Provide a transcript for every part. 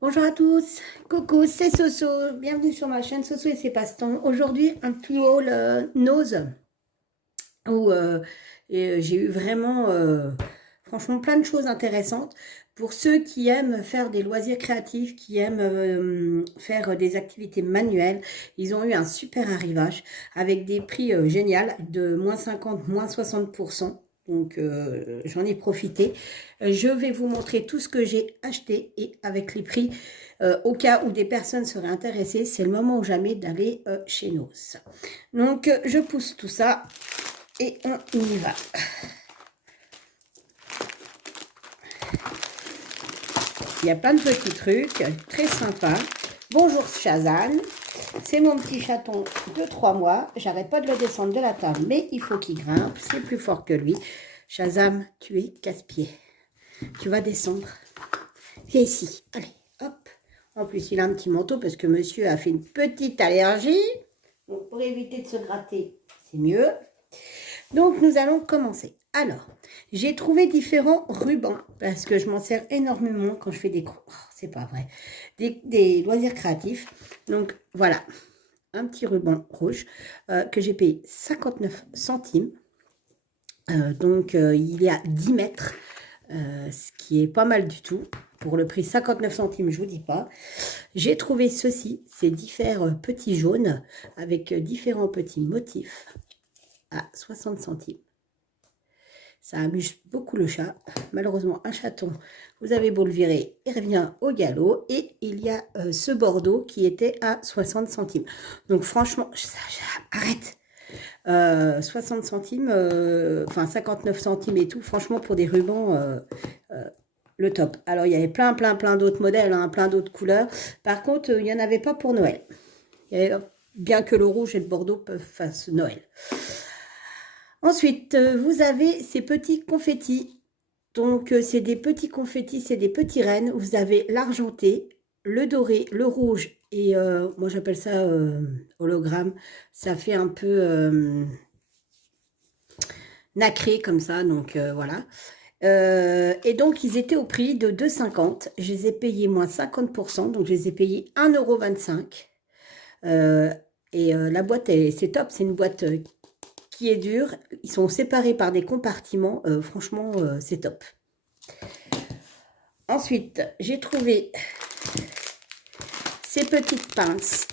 Bonjour à tous, coucou, c'est Soso, bienvenue sur ma chaîne Soso et ses passe-temps. Aujourd'hui, un petit haul nose où j'ai eu vraiment, franchement, plein de choses intéressantes. Pour ceux qui aiment faire des loisirs créatifs, qui aiment faire des activités manuelles, ils ont eu un super arrivage avec des prix géniaux de moins 50, moins 60%. Donc, j'en ai profité. Je vais vous montrer tout ce que j'ai acheté et avec les prix, au cas où des personnes seraient intéressées, c'est le moment ou jamais d'aller chez Nos. Donc, je pousse tout ça et on y va. Il y a plein de petits trucs très sympas. Bonjour Shazam, c'est mon petit chaton de 3 mois. J'arrête pas de le descendre de la table, mais il faut qu'il grimpe. C'est plus fort que lui. Shazam, tu es casse-pied. Tu vas descendre. Viens ici. Allez, hop. En plus, il a un petit manteau parce que monsieur a fait une petite allergie. Donc, pour éviter de se gratter, c'est mieux. Donc, nous allons commencer. Alors, j'ai trouvé différents rubans parce que je m'en sers énormément quand je fais des... Oh, c'est pas vrai. Des loisirs créatifs. Donc, voilà. Un petit ruban rouge que j'ai payé 59 centimes. Il est à 10 mètres. Ce qui est pas mal du tout. Pour le prix 59 centimes, je vous dis pas. J'ai trouvé ceci, ces différents petits jaunes avec différents petits motifs à 60 centimes. Ça amuse beaucoup le chat. Malheureusement, un chaton, vous avez beau le virer, il revient au galop. Et il y a ce bordeaux qui était à 60 centimes. Donc franchement, arrête 60 centimes, enfin 59 centimes et tout. Franchement, pour des rubans, le top. Alors, il y avait plein d'autres modèles, hein, plein d'autres couleurs. Par contre, il n'y en avait pas pour Noël. Bien que le rouge et le bordeaux peuvent faire Noël. Ensuite, vous avez ces petits confettis. Donc, c'est des petits confettis, c'est des petits rennes. Vous avez l'argenté, le doré, le rouge et moi j'appelle ça hologramme. Ça fait un peu nacré comme ça, donc voilà. Et donc, ils étaient au prix de 2,50. Je les ai payés moins 50%, donc je les ai payés 1,25 €. La boîte, c'est top, c'est une boîte qui est dure. Ils sont séparés par des compartiments. Franchement, c'est top. Ensuite, j'ai trouvé ces petites pinces.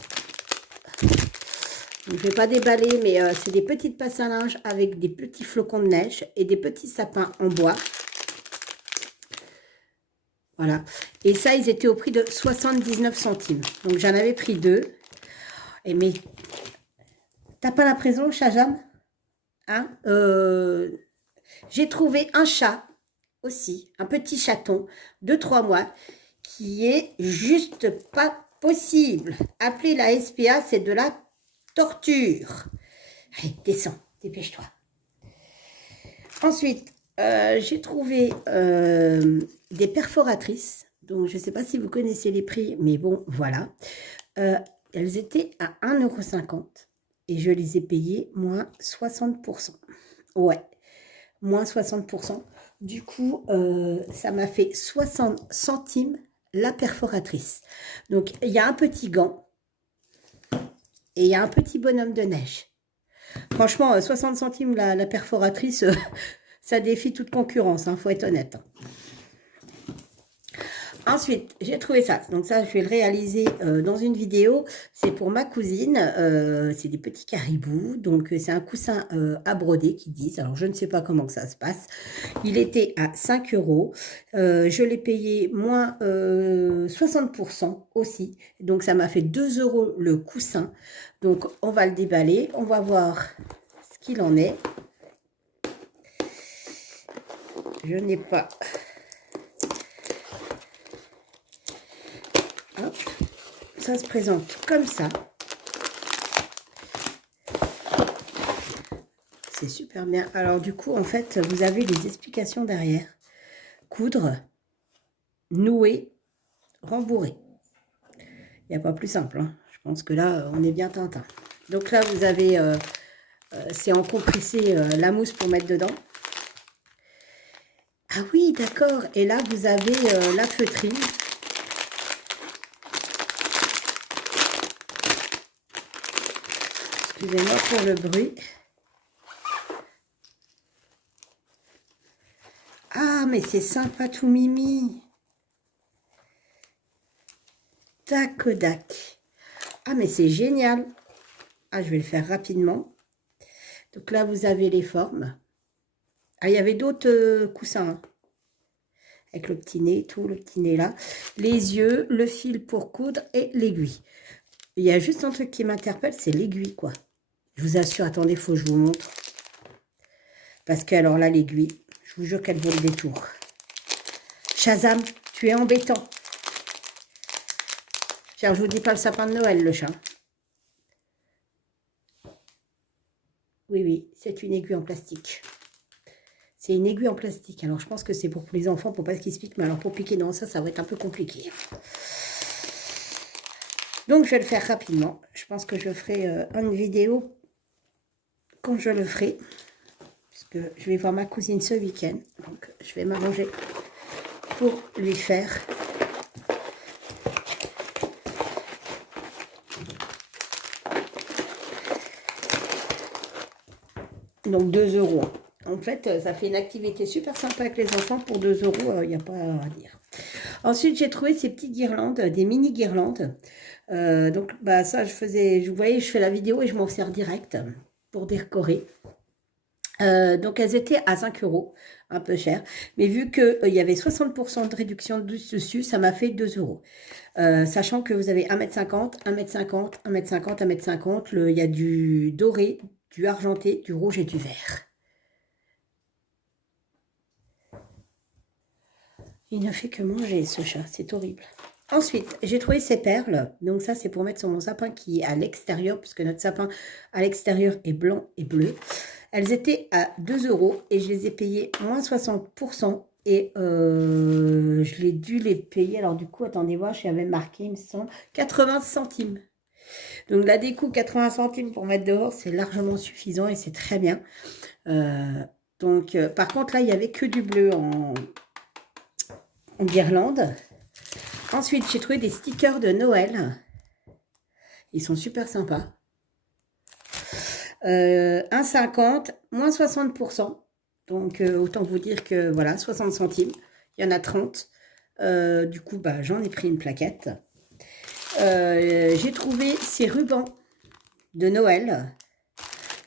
Je ne vais pas déballer, mais c'est des petites pinces à linge avec des petits flocons de neige et des petits sapins en bois. Voilà. Et ça, ils étaient au prix de 79 centimes. Donc, j'en avais pris deux. Et mais, t'as pas l'impression, Shazam? Hein, j'ai trouvé un chat aussi, un petit chaton de 3 mois qui est juste pas possible. Appeler la SPA, c'est de la torture. Allez, descends, dépêche-toi. Ensuite, j'ai trouvé des perforatrices. Donc, je ne sais pas si vous connaissez les prix, mais bon, voilà. Elles étaient à 1,50 € et je les ai payées moins 60%. Ouais, moins 60%. Du coup, ça m'a fait 60 centimes la perforatrice. Donc, il y a un petit gant et il y a un petit bonhomme de neige. Franchement, 60 centimes la perforatrice, ça défie toute concurrence, hein, faut être honnête. Ensuite, j'ai trouvé ça. Donc ça, je vais le réaliser dans une vidéo. C'est pour ma cousine. C'est des petits caribous. Donc, c'est un coussin à broder qu'ils disent. Alors, je ne sais pas comment que ça se passe. Il était à 5 €. Je l'ai payé moins 60% aussi. Donc, ça m'a fait 2 € le coussin. Donc, on va le déballer. On va voir ce qu'il en est. Je n'ai pas... Hop. Ça se présente comme ça. C'est super bien. Alors du coup, en fait, vous avez les explications derrière. Coudre, nouer, rembourrer. Il n'y a pas plus simple, hein. Je pense que là, on est bien tintin. Donc là, vous avez, c'est en compressé la mousse pour mettre dedans. Ah oui, d'accord. Et là, vous avez la feutrine. Excusez-moi pour le bruit. Ah, mais c'est sympa tout mimi. Tac, dac. Ah, mais c'est génial. Ah, je vais le faire rapidement. Donc là, vous avez les formes. Ah, il y avait d'autres coussins. Hein, avec le petit nez, tout le petit nez là. Les yeux, le fil pour coudre et l'aiguille. Il y a juste un truc qui m'interpelle, c'est l'aiguille, quoi. Je vous assure, attendez, il faut que je vous montre. Parce que, alors là, l'aiguille, je vous jure qu'elle vaut le détour. Shazam, tu es embêtant. Tiens, je vous dis pas le sapin de Noël, le chat. Oui, oui, c'est une aiguille en plastique. C'est une aiguille en plastique. Alors, je pense que c'est pour les enfants, pour pas qu'ils se piquent. Mais alors, pour piquer dans ça, ça va être un peu compliqué. Donc, je vais le faire rapidement. Je pense que je ferai une vidéo quand je le ferai. Puisque je vais voir ma cousine ce week-end. Donc, je vais m'arranger pour lui faire. Donc, 2 €. En fait, ça fait une activité super sympa avec les enfants. Pour 2 €, il n'y a pas à dire. Ensuite, j'ai trouvé ces petites guirlandes, des mini guirlandes. Donc, bah, ça, vous voyez, je fais la vidéo et je m'en sers direct pour décorer. Donc, elles étaient à 5 €, un peu cher. Mais vu qu'il y avait 60% de réduction dessus, ça m'a fait 2 €. Sachant que vous avez 1,50 m, 1,50 m, 1,50 m, 1,50 m. Il y a du doré, du argenté, du rouge et du vert. Il ne fait que manger, ce chat. C'est horrible. Ensuite, j'ai trouvé ces perles. Donc ça, c'est pour mettre sur mon sapin qui est à l'extérieur, puisque notre sapin à l'extérieur est blanc et bleu. Elles étaient à 2 € et je les ai payées moins 60%. Et je l'ai dû les payer. Alors du coup, attendez voir, j'avais marqué, il me semble, 80 centimes. Donc la découpe 80 centimes pour mettre dehors, c'est largement suffisant et c'est très bien. Par contre, là, il n'y avait que du bleu en guirlande. Ensuite, j'ai trouvé des stickers de Noël. Ils sont super sympas. 1,50, moins 60%. Donc, autant vous dire que, voilà, 60 centimes. Il y en a 30. Du coup, bah, j'en ai pris une plaquette. J'ai trouvé ces rubans de Noël.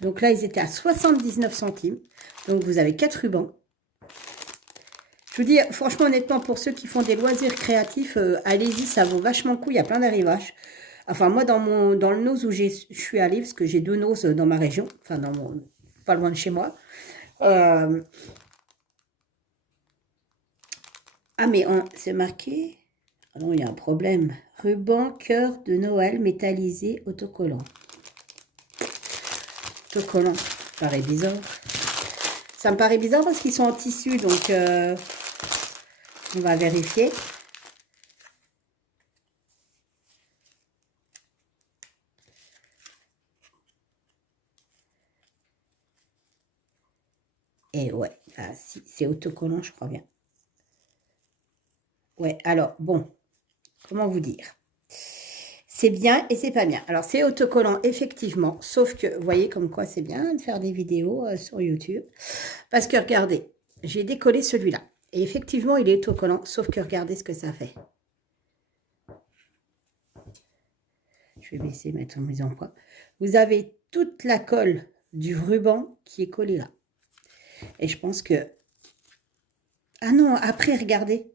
Donc là, ils étaient à 79 centimes. Donc, vous avez 4 rubans. Je vous dis, franchement, honnêtement, pour ceux qui font des loisirs créatifs, allez-y, ça vaut vachement le coup. Il y a plein d'arrivages. Enfin, moi, dans le nose où je suis allée, parce que j'ai 2 noses dans ma région, enfin, pas loin de chez moi. Ah, mais c'est marqué. Ah non, il y a un problème. Ruban cœur de Noël métallisé autocollant. Autocollant, ça paraît bizarre. Ça me paraît bizarre parce qu'ils sont en tissu, donc on va vérifier. Et ouais, ah, si, c'est autocollant, je crois bien. Ouais, alors, bon, comment vous dire? C'est bien et c'est pas bien. Alors, c'est autocollant, effectivement, sauf que, vous voyez comme quoi c'est bien de faire des vidéos sur YouTube. Parce que, regardez, j'ai décollé celui-là. Et effectivement, il est autocollant, sauf que regardez ce que ça fait. Je vais baisser, mettre en mise en point. Vous avez toute la colle du ruban qui est collée là. Et je pense que... Ah non, après, regardez.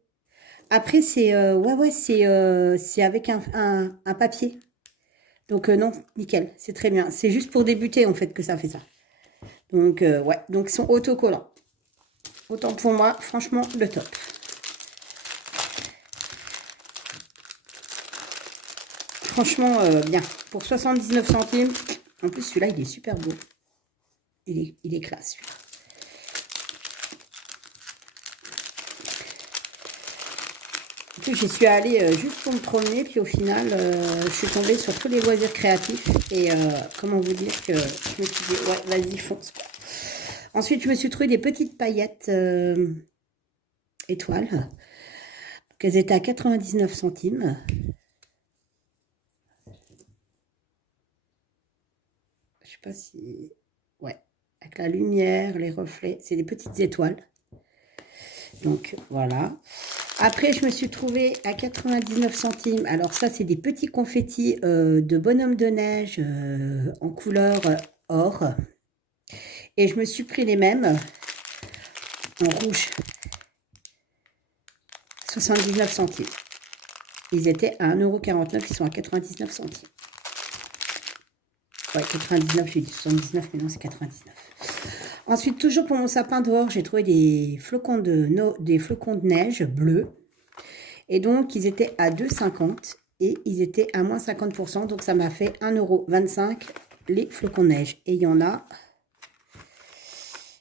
Après, c'est ouais, c'est avec un papier. Donc, non, nickel, c'est très bien. C'est juste pour débuter, en fait, que ça fait ça. Donc, ouais, donc ils sont autocollants. Autant pour moi, franchement, le top. Franchement, bien. Pour 79 centimes. En plus, celui-là, il est super beau. Il est classe, celui-là. En plus, j'y suis allée juste pour me promener. Puis au final, je suis tombée sur tous les loisirs créatifs. Et comment vous dire que je me suis dit, ouais, vas-y, fonce. Ensuite, je me suis trouvé des petites paillettes étoiles. Donc, elles étaient à 99 centimes. Je sais pas si... Ouais, avec la lumière, les reflets, c'est des petites étoiles. Donc, voilà. Après, je me suis trouvée à 99 centimes. Alors ça, c'est des petits confettis de bonhomme de neige en couleur or. Et je me suis pris les mêmes en rouge. 79 centimes. Ils étaient à 1,49 €, ils sont à 99 centimes. Ouais, 99, j'ai dit 79, mais non, c'est 99. Ensuite, toujours pour mon sapin dehors, j'ai trouvé des flocons de neige bleus. Et donc, ils étaient à 2,50 et ils étaient à moins 50%. Donc, ça m'a fait 1,25 € les flocons de neige. Et il y en a,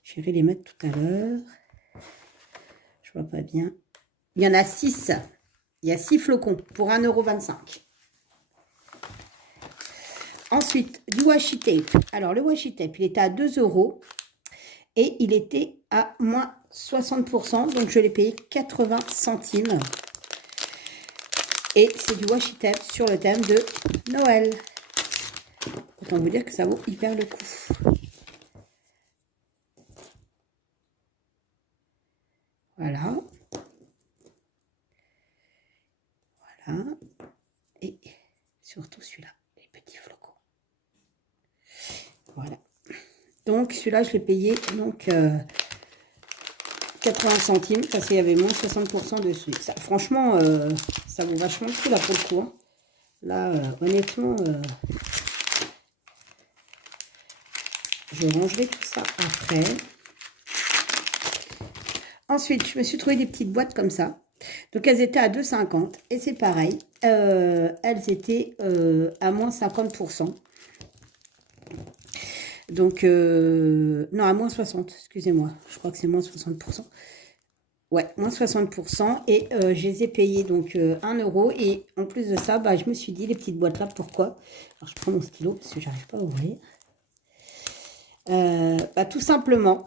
je vais les mettre tout à l'heure. Je vois pas bien. Il y en a 6. Il y a 6 flocons pour 1,25 €. Ensuite, du washi tape. Alors, le washi tape, il était à 2 € et il était à moins 60%. Donc, je l'ai payé 80 centimes. Et c'est du washi tape sur le thème de Noël. Autant vous dire que ça vaut hyper le coup. Voilà. Voilà. Et surtout celui-là, les petits flocons. Voilà. Donc celui-là, je l'ai payé donc 80 centimes parce qu'il y avait moins 60% dessus. Ça, franchement, ça vaut vachement le coup là pour le coup. Hein. Là, honnêtement, je rangerai tout ça après. Ensuite, je me suis trouvé des petites boîtes comme ça. Donc, elles étaient à 2,50 et c'est pareil. Elles étaient à moins 50%. Donc, non, à moins 60, excusez-moi. Je crois que c'est moins 60%. Ouais, moins 60%. Et je les ai payées donc 1 €. Et en plus de ça, bah, je me suis dit, les petites boîtes là, pourquoi? Alors, je prends mon stylo parce que j'arrive pas à ouvrir. Bah, tout simplement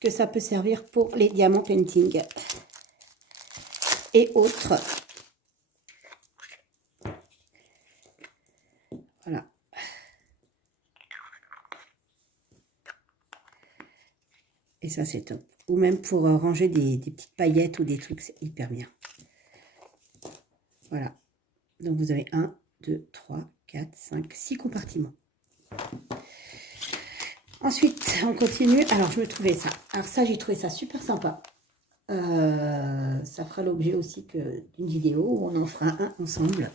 que ça peut servir pour les diamant painting et autres. Voilà. Et ça, c'est top. Ou même pour ranger des petites paillettes ou des trucs, c'est hyper bien. Voilà. Donc, vous avez 1, 2, 3, 4, 5, 6 compartiments. Ensuite, on continue. Alors, je me trouvais ça. Alors ça, j'ai trouvé ça super sympa. Ça fera l'objet aussi d'une vidéo où on en fera un ensemble.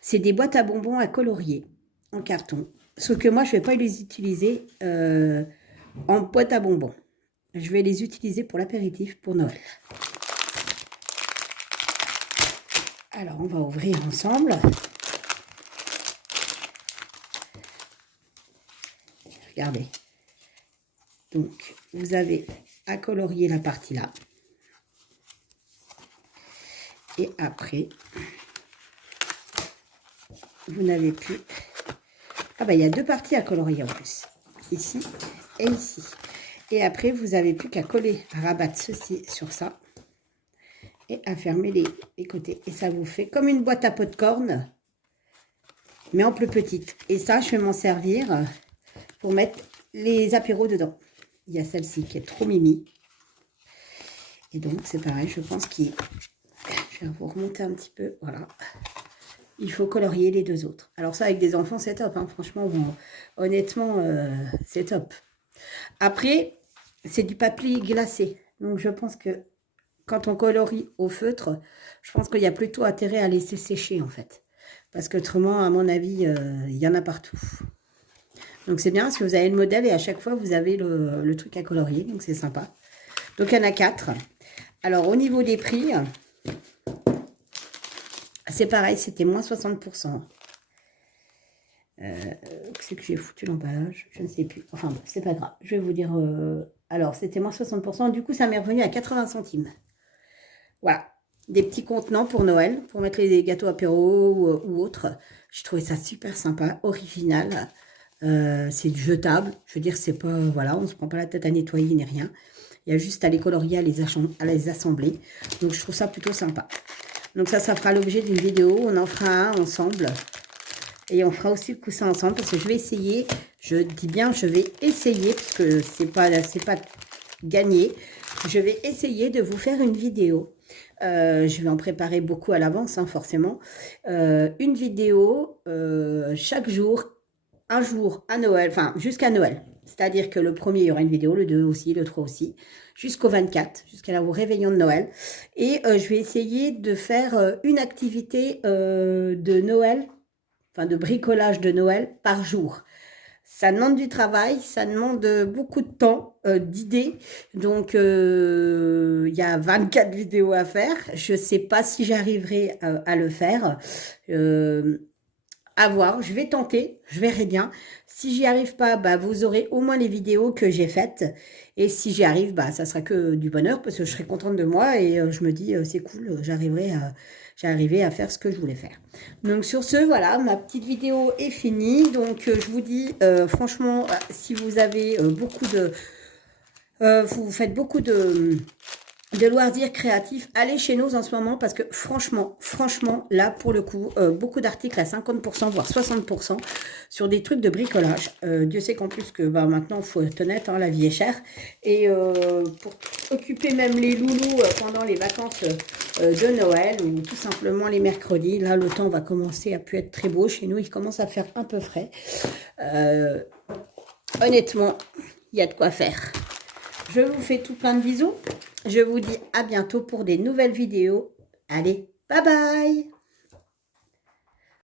C'est des boîtes à bonbons à colorier en carton. Sauf que moi, je ne vais pas les utiliser en boîte à bonbons. Je vais les utiliser pour l'apéritif pour Noël. Alors, on va ouvrir ensemble. Regardez. Donc, vous avez à colorier la partie là. Et après, vous n'avez plus... Ah bah, il y a 2 parties à colorier en plus. Ici et ici. Et après, vous n'avez plus qu'à coller, à rabattre ceci sur ça. Et à fermer les côtés. Et ça vous fait comme une boîte à pop-corn, mais en plus petite. Et ça, je vais m'en servir pour mettre les apéros dedans. Il y a celle-ci qui est trop mimi. Et donc, c'est pareil, je pense qu'il... Je vais vous remonter un petit peu. Voilà. Il faut colorier les 2 autres. Alors ça, avec des enfants, c'est top. Hein. Franchement, bon, honnêtement, c'est top. Après, c'est du papier glacé. Donc, je pense que quand on colorie au feutre, je pense qu'il y a plutôt intérêt à laisser sécher, en fait. Parce qu'autrement, à mon avis, il y en a partout. Donc, c'est bien parce que vous avez le modèle et à chaque fois, vous avez le truc à colorier. Donc, c'est sympa. Donc, il y en a 4. Alors, au niveau des prix... C'est pareil, c'était moins 60%. C'est que j'ai foutu l'emballage, je ne sais plus. Enfin, bon, c'est pas grave. Je vais vous dire... alors, c'était moins 60%. Du coup, ça m'est revenu à 80 centimes. Voilà. Des petits contenants pour Noël, pour mettre les gâteaux apéro ou autres. Je trouvais ça super sympa, original. C'est jetable. Je veux dire, c'est pas... Voilà, on ne se prend pas la tête à nettoyer ni rien. Il y a juste à les colorier, à les assembler. Donc, je trouve ça plutôt sympa. Donc ça fera l'objet d'une vidéo. On en fera un ensemble Et on fera aussi le coussin ensemble parce que je vais essayer. Je dis bien je vais essayer parce que c'est pas gagné. Je vais essayer de vous faire une vidéo. Je vais en préparer beaucoup à l'avance, hein, forcément. Une vidéo chaque jour, un jour à Noël, enfin jusqu'à Noël. C'est-à-dire que le premier, il y aura une vidéo, le 2 aussi, le 3 aussi, jusqu'au 24, jusqu'à la réveillon de Noël. Et je vais essayer de faire une activité de Noël, enfin de bricolage de Noël par jour. Ça demande du travail, ça demande beaucoup de temps, d'idées. Donc, il y a 24 vidéos à faire. Je ne sais pas si j'arriverai à le faire. À voir, je vais tenter, je verrai bien. Si j'y arrive pas, bah, vous aurez au moins les vidéos que j'ai faites. Et si j'y arrive, bah, ça sera que du bonheur parce que je serai contente de moi et je me dis, c'est cool, j'arriverai à faire ce que je voulais faire. Donc sur ce, voilà, ma petite vidéo est finie. Donc je vous dis, franchement, si vous avez vous faites beaucoup de loisirs créatifs, allez chez nous en ce moment parce que franchement, là pour le coup, beaucoup d'articles à 50%, voire 60% sur des trucs de bricolage. Dieu sait qu'en plus que bah, maintenant, il faut être honnête, hein, la vie est chère. Et pour occuper même les loulous pendant les vacances de Noël ou tout simplement les mercredis, là le temps va commencer à plus être très beau. Chez nous, il commence à faire un peu frais. Honnêtement, il y a de quoi faire. Je vous fais tout plein de bisous. Je vous dis à bientôt pour des nouvelles vidéos. Allez, bye bye!